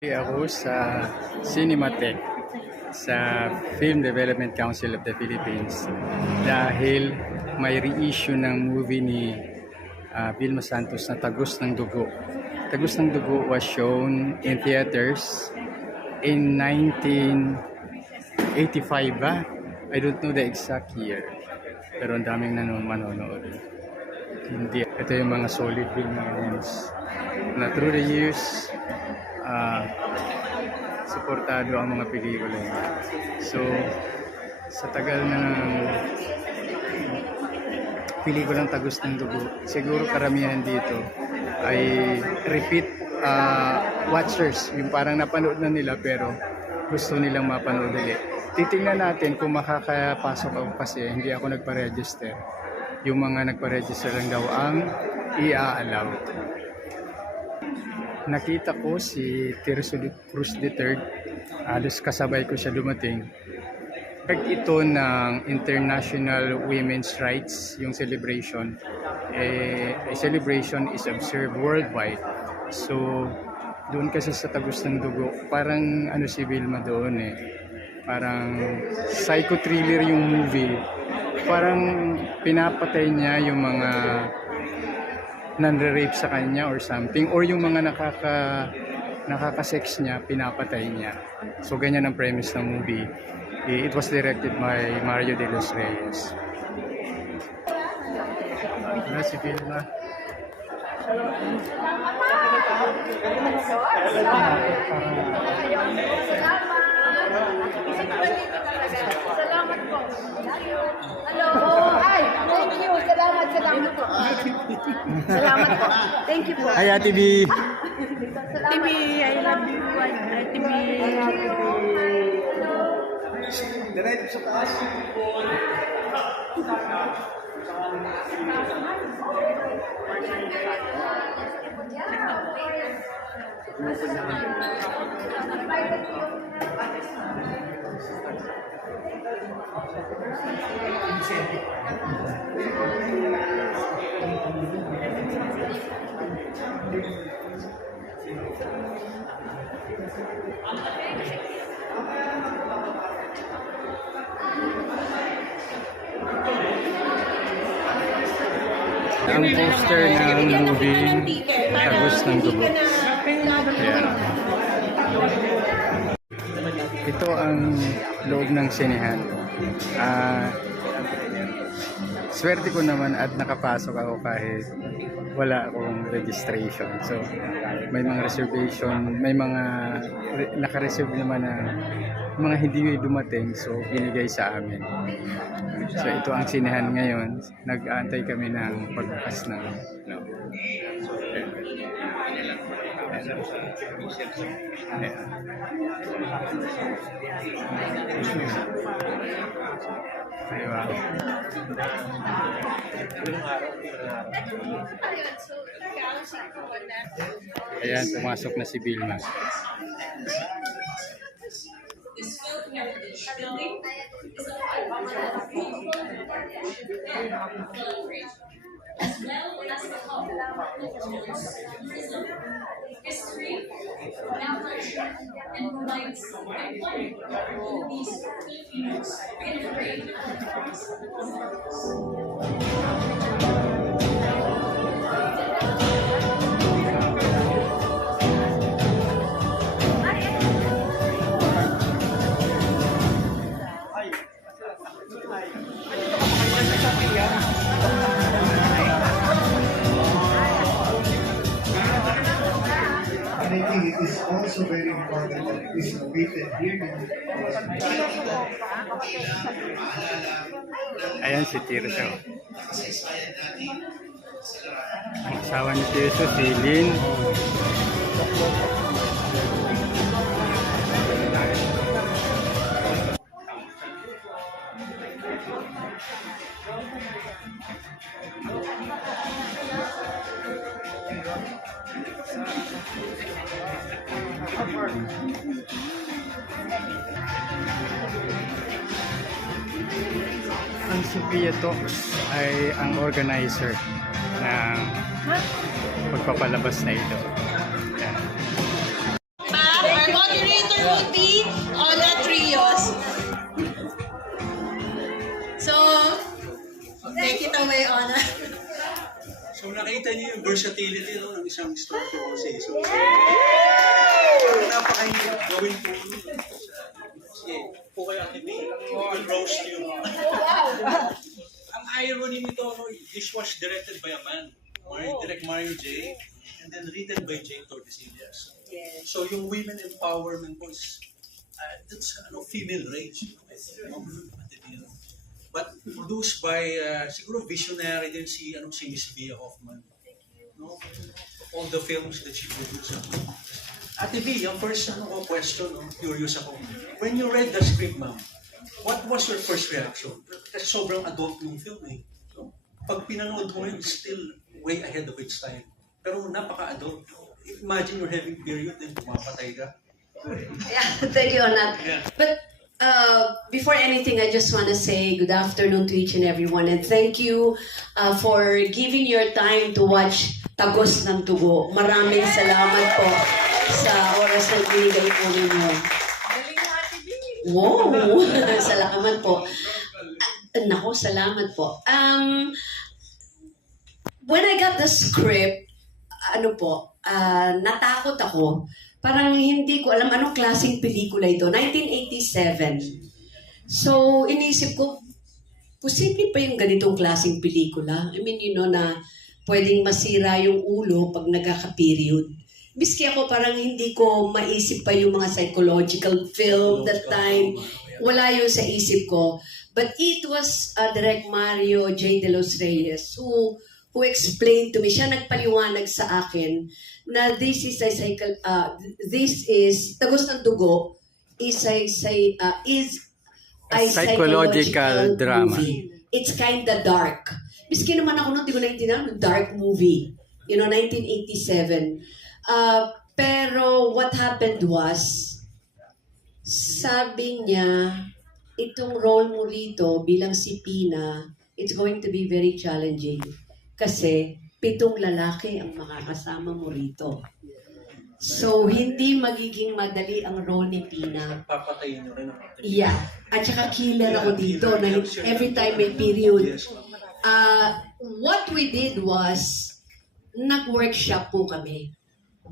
Ako sa Cinematech sa Film Development Council of the Philippines dahil may reissue ng movie ni Vilma Santos na Tagos ng Dugo. Tagos ng Dugo was shown in theaters in 1985 ba? I don't know the exact year. Pero ang daming manonood. Hindi. Ito yung mga solid film na through the years suportado ang mga pelikula niya. So, sa tagal na pelikulang Tagos ng Dugo, siguro karamihan dito ay repeat watchers. Yung parang napanood na nila pero gusto nilang mapanood ulit. Titingnan natin kung makakapasok ako kasi hindi ako nagpa-register. Yung mga nagpa-register lang daw ang i-allow. Nakita ko si Tirso Cruz III, halos kasabay ko siya dumating. Ito ng International Women's Rights, yung celebration. A celebration is observed worldwide. So, doon kasi sa Tagos ng Dugo, parang si Vilma doon parang psycho-thriller yung movie. Parang pinapatay niya yung mga nanre-rape sa kanya or something, or yung mga nakaka-sex niya, pinapatay niya. So ganyan ang premise ng movie. It was directed by Mario de los Reyes. Wala si Vilma. Salamat po. Hello. Ay, thank you. Salamat po. Salamat po. Thank you po. Hi, Ate B. Ate B, I love you. Ate B. Diretso sa taas. Ang poster ng movie Tagos ng Dugo. Yeah. Ito ang loob ng sinehan. Swerte ko naman at nakapasok ako kahit wala akong registration. So, may mga reservation, may mga naka-reserve naman na mga hindi dumating, so binigay sa amin. So, ito ang sinehan ngayon. Nag-aantay kami ng pagbukas ng diba? Ayan, pumasok na si Vilma. This film heritage building is a celebration, as well as the hub that holds tourism, history, knowledge, and provides employment to these Filipinos in a great And I think it is also very important that it is located here. Ayan si Tirso. Ang asawa ni Tirso, si Lynn. Ang Sophia Talks ay ang organizer ng pagpapalabas na ito. Yan. moderator would be Ona Trios. So, take it away, Ona. So nakita niyo yung versatility ng isang star po kasi. So, napakahirap gawin po. Sige, po kaya Ate B, we will roast you. Ang irony nito, this was directed by a man, Direct Mario J, and then written by Jake Tordesillas. So yung women empowerment po is, that's female rage. But produced by, siguro visionary din si Miss Via Hoffman. No? All the films that she produced. Ate V, yung first question, curious ako. When you read the script, ma'am, what was your first reaction? Kasi sobrang adult nung film eh. No? Pag pinanood mo yun, still way ahead of its time. Pero napaka-adult. Imagine you're having period and pumapatay ka. Yeah, thank you, Anat. Yeah. But before anything, I just want to say good afternoon to each and everyone, and thank you for giving your time to watch Tagos ng Tugo. Maraming salamat po sa oras na binigay po ninyo. Wow! Salamat po. Nako, salamat po. When I got the script, natakot ako. Parang hindi ko alam anong klaseng pelikula ito. 1987. So, inisip ko, posible pa yung ganitong klaseng pelikula? I mean, na pwedeng masira yung ulo pag nagkaka-period. Miski ako parang hindi ko maisip pa yung mga psychological film that time. Wala yun sa isip ko. But it was Direct Mario J. De Los Reyes who explained to me, siya nagpaliwanag sa akin na this is Tagos ng Dugo is a psychological drama. movie. It's kinda dark. Miski naman ako nung di ko naintindihan, dark movie. 1987. Pero what happened was, sabi niya, itong role mo rito bilang si Pina, it's going to be very challenging. Kasi 7 lalaki ang makakasama mo rito. So, hindi magiging madali ang role ni Pina. Papatayin nyo rin ang Yeah. At saka killer ako dito na every time may period. What we did was, nag-workshop po kami.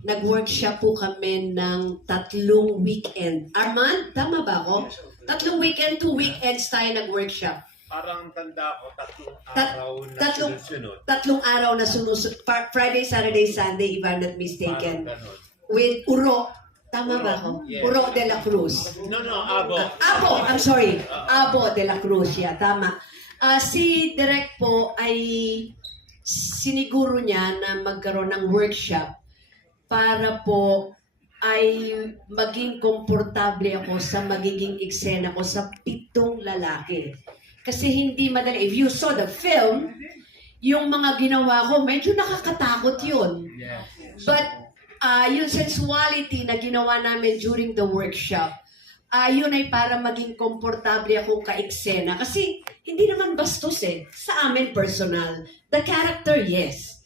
Nag-workshop po kami ng 3 weekend. Armand, tama ba ako? 3 weekend, 2 weekends tayo nag-workshop. Parang tanda ko, 3 Tat- araw na tatlong- sunod-sunod. 3 araw na sunusunod. Friday, Saturday, Sunday, if I'm not mistaken. Parang ganon. With Uro. Tama ba ako? Yes. Uro de la Cruz. No, Abo. Abo, I'm sorry. Abo de la Cruz, yeah, tama. Si Direk po ay siniguro niya na magkaroon ng workshop para po ay maging komportable ako sa magiging eksena ko sa 7 lalaki. Kasi hindi madali. If you saw the film, yung mga ginawa ko, medyo nakakatakot yun. But yung sensuality na ginawa namin during the workshop, yun ay para maging komportable akong ka-eksena. Kasi hindi naman bastos sa amin personal. The character, yes.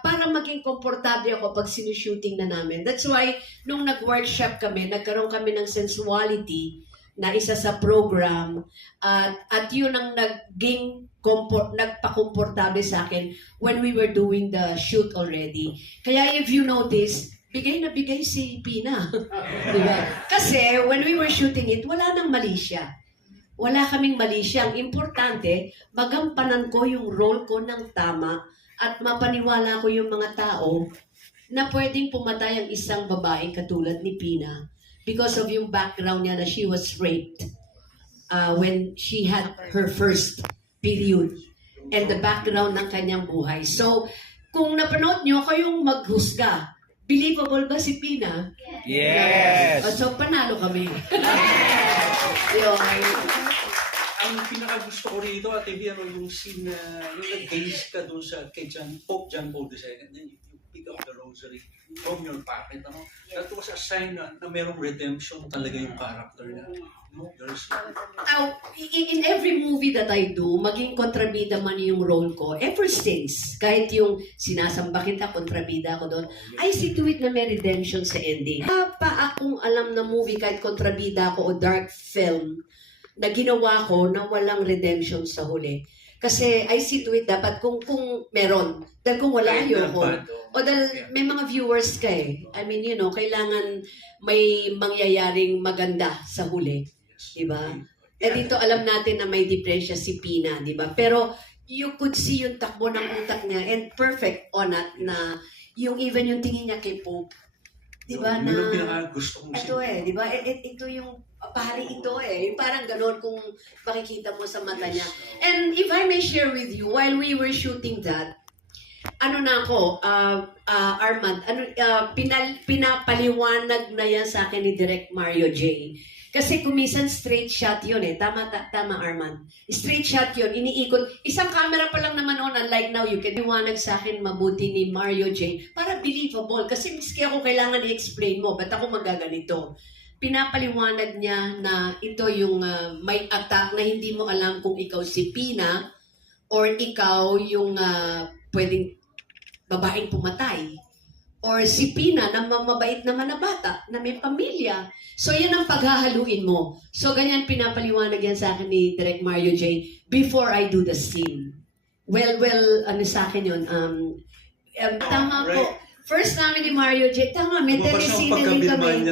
Para maging komportable ako pag sinushooting na namin. That's why, nung nag-workshop kami, nagkaroon kami ng sensuality na isa sa program. At yun ang nagpa-komportable sa akin when we were doing the shoot already. Kaya if you notice, bigay na bigay si Pina. Diba? Kasi when we were shooting it, wala nang mali siya. Wala kaming mali siya. Ang importante, magampanan ko yung role ko ng tama at mapaniwala ko yung mga tao na pwedeng pumatay ang isang babaeng katulad ni Pina because of yung background niya na she was raped when she had her first period and the background ng kanyang buhay. So, kung napanood nyo, kayong maghusga. Believable ba si Pina? Yes! So, panalo kami. Yun. Ang pinakagusto ko rito, Ate V, yung scene na yung nag-gaze ka doon sa kay Pope John Paul II, pick up the rosary from your pocket. Ano? That was a sign na merong redemption talaga yung character niya. No, there's In every movie that I do, maging kontrabida man yung role ko, ever since, kahit yung sinasamba kita, kontrabida ako doon, I see to it na may redemption sa ending. Pa akong alam na movie, kahit kontrabida ako o dark film, na ginawa ko na walang redemption sa huli. Kasi I see to it dapat kung meron. Dahil kung wala, ayoko. O dahil may mga viewers ka eh. I mean, you know, kailangan may mangyayaring maganda sa huli. Diba? Eh dito alam natin na may depresya si Pina, diba? Pero you could see yung takbo ng utak niya and perfect on it na yung even yung tingin niya kay Pope. Diba? Yun Na, ang pinaka-gusto kong ito eh, diba? Ito yung pari ito eh. Yung parang ganon kung makikita mo sa mata niya. And if I may share with you, while we were shooting that, ano na ako, Armand, pinapaliwanag na yan sa akin ni Direk Mario J. Kasi kumisan straight shot yun eh. Tama Armand. Straight shot yun, iniikot. Isang camera pa lang naman on, unlike now, you can liwanag sa akin mabuti ni Mario J. Para believable. Kasi miski ako kailangan i-explain mo, ba't ako magaganito? Pinapaliwanag niya na ito yung may attack na hindi mo alam kung ikaw si Pina or ikaw yung pwedeng babaeng pumatay. Or si Pina na mabait naman na bata, na may pamilya. So, yan ang paghahaluin mo. So, ganyan pinapaliwanag yan sa akin ni Direk Mario J. before I do the scene. Well, ano sa akin yun? Tama right. po. First namin ni Mario J. Tama, may telescene din kami.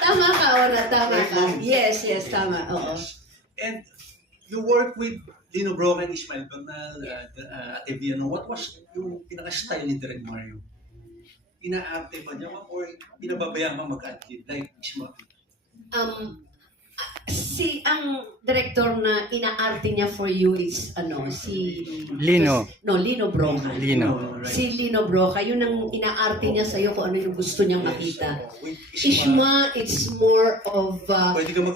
Tama ka, Ora. Tama ka. Yes, tama. Oo. And you work with Lino Broca and Ismael Bernal, Ate Viano. What was yung pinaka-style ni Direk Mario? Inaarte ba niya or pinababayaan mo mag-adlib like Ismael? Ang director na inaarte niya for you is si Lino. Lino Broca. Lino. Right. Si Lino Broca, yun ang inaarte niya sa'yo kung ano yung gusto niyang makita. With Ishma, it's more of pwede ka ito yung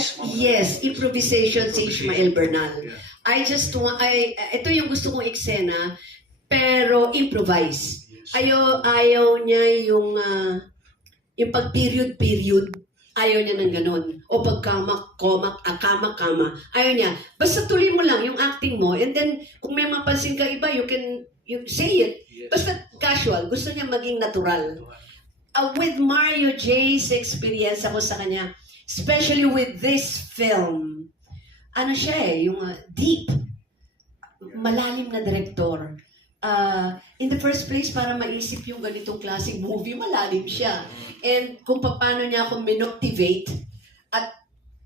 mag-improvise. improvisation si Ismael Bernal. Yeah. Ito yung gusto kong eksena, pero improvise. Ayaw niya yung pag-period. Ayaw niya ng ganun. O pag-kama. Ayaw niya. Basta tuloy mo lang yung acting mo and then kung may mapansin ka iba, you say it. Yes. Basta casual. Gusto niya maging natural. With Mario J's experience ako sa kanya, especially with this film, ano siya yung deep, malalim na director. In the first place, para maisip yung ganitong klaseng movie, malalim siya. And kung paano niya ako minotivate at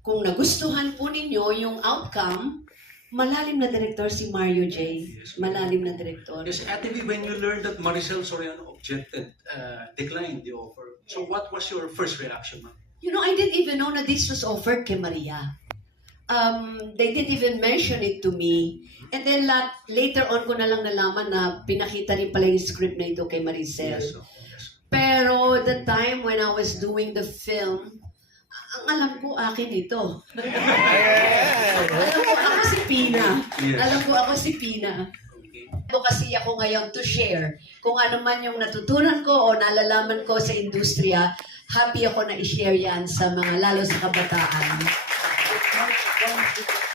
kung nagustuhan po ninyo yung outcome, malalim na director si Mario J. Malalim na director. Yes, Ate V, when you learned that Maricel Soriano declined the offer, so what was your first reaction, ma'am? You know, I didn't even know na this was offered kay Maria. They didn't even mention it to me. And then later on ko na lang nalaman na pinakita rin pala yung script na ito kay Maricel. Yes. Pero the time when I was doing the film, ang alam ko akin ito. Alam ko ako si Pina. Yes. Alam ko ako si Pina. Okay. Ito kasi ako ngayon to share. Kung ano man yung natutunan ko o nalalaman ko sa industriya, happy ako na i-share yan sa mga lalo sa kabataan.